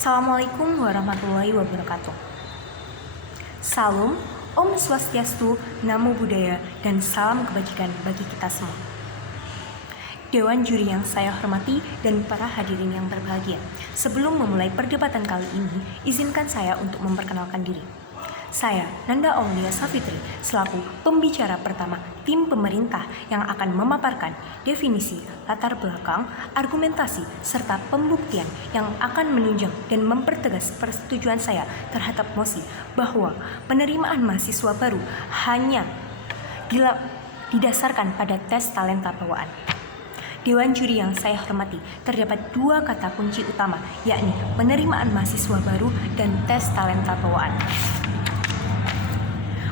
Assalamualaikum warahmatullahi wabarakatuh. Salam, Om Swastiastu, Namo Buddhaya, dan salam kebajikan bagi kita semua. Dewan juri yang saya hormati dan para hadirin yang berbahagia, sebelum memulai perdebatan kali ini, izinkan saya untuk memperkenalkan diri. Saya, Nanda Aulia Safitri, selaku pembicara pertama tim pemerintah yang akan memaparkan definisi, latar belakang, argumentasi, serta pembuktian yang akan menunjang dan mempertegas persetujuan saya terhadap mosi bahwa penerimaan mahasiswa baru hanya didasarkan pada tes talenta bawaan. Dewan juri yang saya hormati, terdapat dua kata kunci utama, yakni penerimaan mahasiswa baru dan tes talenta bawaan.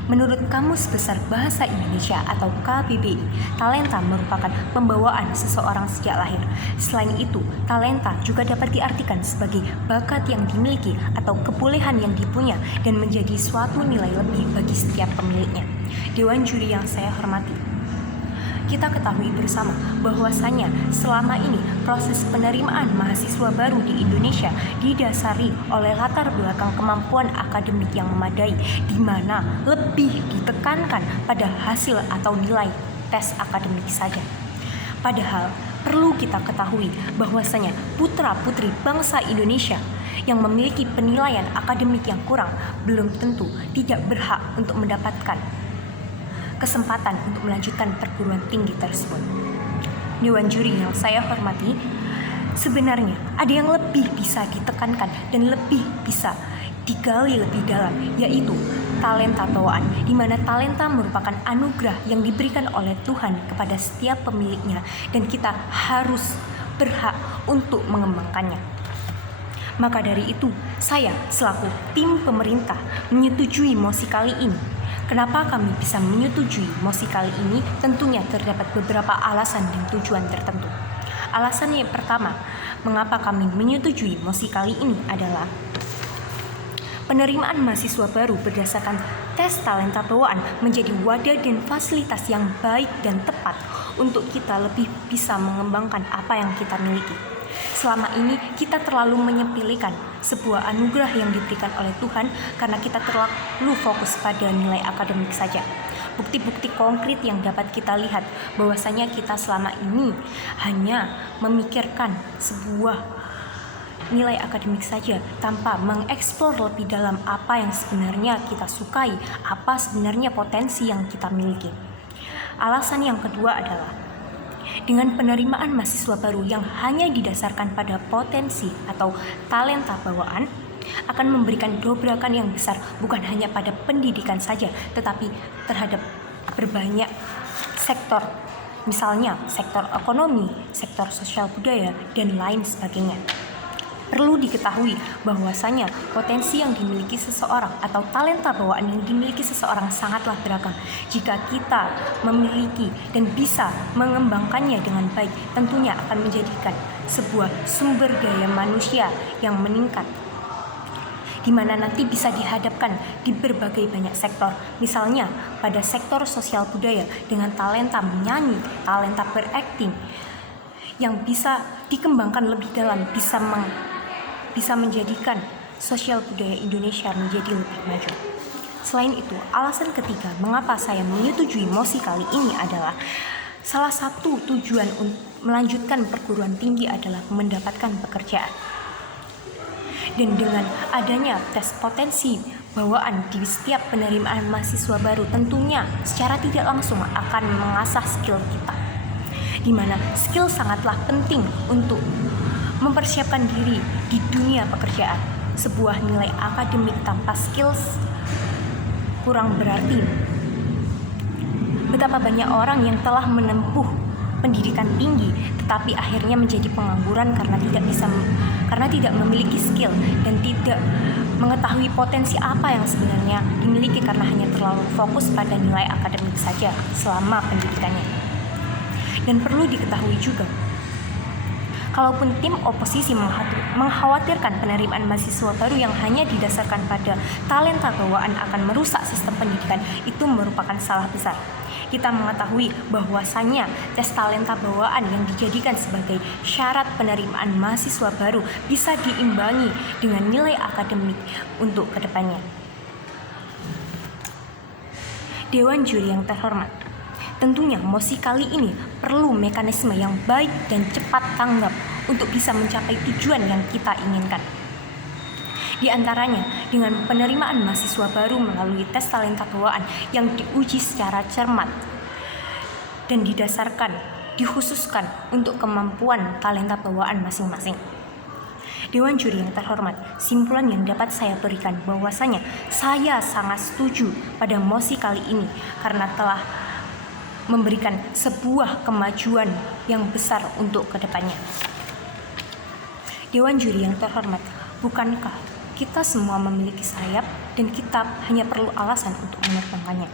Menurut Kamus Besar Bahasa Indonesia atau KBBI, talenta merupakan pembawaan seseorang sejak lahir. Selain itu, talenta juga dapat diartikan sebagai bakat yang dimiliki atau kebolehan yang dipunya dan menjadi suatu nilai lebih bagi setiap pemiliknya. Dewan juri yang saya hormati, kita ketahui bersama bahwasanya selama ini proses penerimaan mahasiswa baru di Indonesia didasari oleh latar belakang kemampuan akademik yang memadai, di mana lebih ditekankan pada hasil atau nilai tes akademik saja. Padahal perlu kita ketahui bahwasanya putra-putri bangsa Indonesia yang memiliki penilaian akademik yang kurang belum tentu tidak berhak untuk mendapatkan kesempatan untuk melanjutkan perguruan tinggi tersebut. Dewan juri yang saya hormati, sebenarnya ada yang lebih bisa ditekankan dan lebih bisa digali lebih dalam, yaitu talenta bawaan, di mana talenta merupakan anugerah yang diberikan oleh Tuhan kepada setiap pemiliknya dan kita harus berhak untuk mengembangkannya. Maka dari itu, saya selaku tim pemerintah menyetujui mosi kali ini. Kenapa kami bisa menyetujui mosi kali ini? Tentunya terdapat beberapa alasan dan tujuan tertentu. Alasan yang pertama, mengapa kami menyetujui mosi kali ini adalah penerimaan mahasiswa baru berdasarkan tes talenta bawaan menjadi wadah dan fasilitas yang baik dan tepat untuk kita lebih bisa mengembangkan apa yang kita miliki. Selama ini kita terlalu menyepelekan sebuah anugerah yang diberikan oleh Tuhan karena kita terlalu fokus pada nilai akademik saja. Bukti-bukti konkret yang dapat kita lihat bahwasanya kita selama ini hanya memikirkan sebuah nilai akademik saja tanpa mengeksplor lebih dalam apa yang sebenarnya kita sukai, apa sebenarnya potensi yang kita miliki. Alasan yang kedua adalah dengan penerimaan mahasiswa baru yang hanya didasarkan pada potensi atau talenta bawaan akan memberikan dobrakan yang besar bukan hanya pada pendidikan saja, tetapi terhadap berbanyak sektor, misalnya sektor ekonomi, sektor sosial budaya, dan lain sebagainya. Perlu diketahui bahwasanya potensi yang dimiliki seseorang atau talenta bawaan yang dimiliki seseorang sangatlah beragam. Jika kita memiliki dan bisa mengembangkannya dengan baik, tentunya akan menjadikan sebuah sumber daya manusia yang meningkat, di mana nanti bisa dihadapkan di berbagai banyak sektor. Misalnya pada sektor sosial budaya dengan talenta menyanyi, talenta berakting yang bisa dikembangkan lebih dalam, bisa menjadikan sosial budaya Indonesia menjadi lebih maju. Selain itu, alasan ketiga mengapa saya menyetujui mosi kali ini adalah salah satu tujuan untuk melanjutkan perguruan tinggi adalah mendapatkan pekerjaan. Dan dengan adanya tes potensi bawaan di setiap penerimaan mahasiswa baru, tentunya secara tidak langsung akan mengasah skill kita, di mana skill sangatlah penting untuk mempersiapkan diri di dunia pekerjaan. Sebuah nilai akademik tanpa skills kurang berarti. Betapa banyak orang yang telah menempuh pendidikan tinggi tetapi akhirnya menjadi pengangguran karena tidak memiliki skill dan tidak mengetahui potensi apa yang sebenarnya dimiliki karena hanya terlalu fokus pada nilai akademik saja selama pendidikannya. Dan perlu diketahui juga, kalaupun tim oposisi mengkhawatirkan penerimaan mahasiswa baru yang hanya didasarkan pada talenta bawaan akan merusak sistem pendidikan, itu merupakan salah besar. Kita mengetahui bahwasannya tes talenta bawaan yang dijadikan sebagai syarat penerimaan mahasiswa baru bisa diimbangi dengan nilai akademik untuk kedepannya. Dewan Juri yang terhormat, tentunya mosi kali ini perlu mekanisme yang baik dan cepat tanggap untuk bisa mencapai tujuan yang kita inginkan. Di antaranya dengan penerimaan mahasiswa baru melalui tes talenta bawaan yang diuji secara cermat dan dikhususkan untuk kemampuan talenta bawaan masing-masing. Dewan Juri yang terhormat, simpulan yang dapat saya berikan bahwasanya saya sangat setuju pada mosi kali ini karena telah memberikan sebuah kemajuan yang besar untuk kedepannya. Dewan Juri yang terhormat, bukankah kita semua memiliki sayap dan kita hanya perlu alasan untuk menerbangkannya?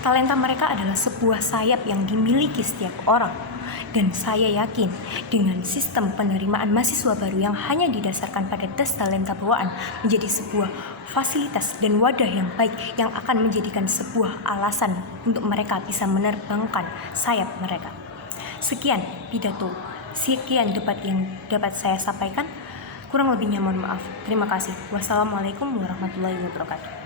Talenta mereka adalah sebuah sayap yang dimiliki setiap orang. Dan saya yakin dengan sistem penerimaan mahasiswa baru yang hanya didasarkan pada tes talenta bawaan menjadi sebuah fasilitas dan wadah yang baik yang akan menjadikan sebuah alasan untuk mereka bisa menerbangkan sayap mereka. Sekian debat yang dapat saya sampaikan. Kurang lebihnya mohon maaf. Terima kasih. Wassalamualaikum warahmatullahi wabarakatuh.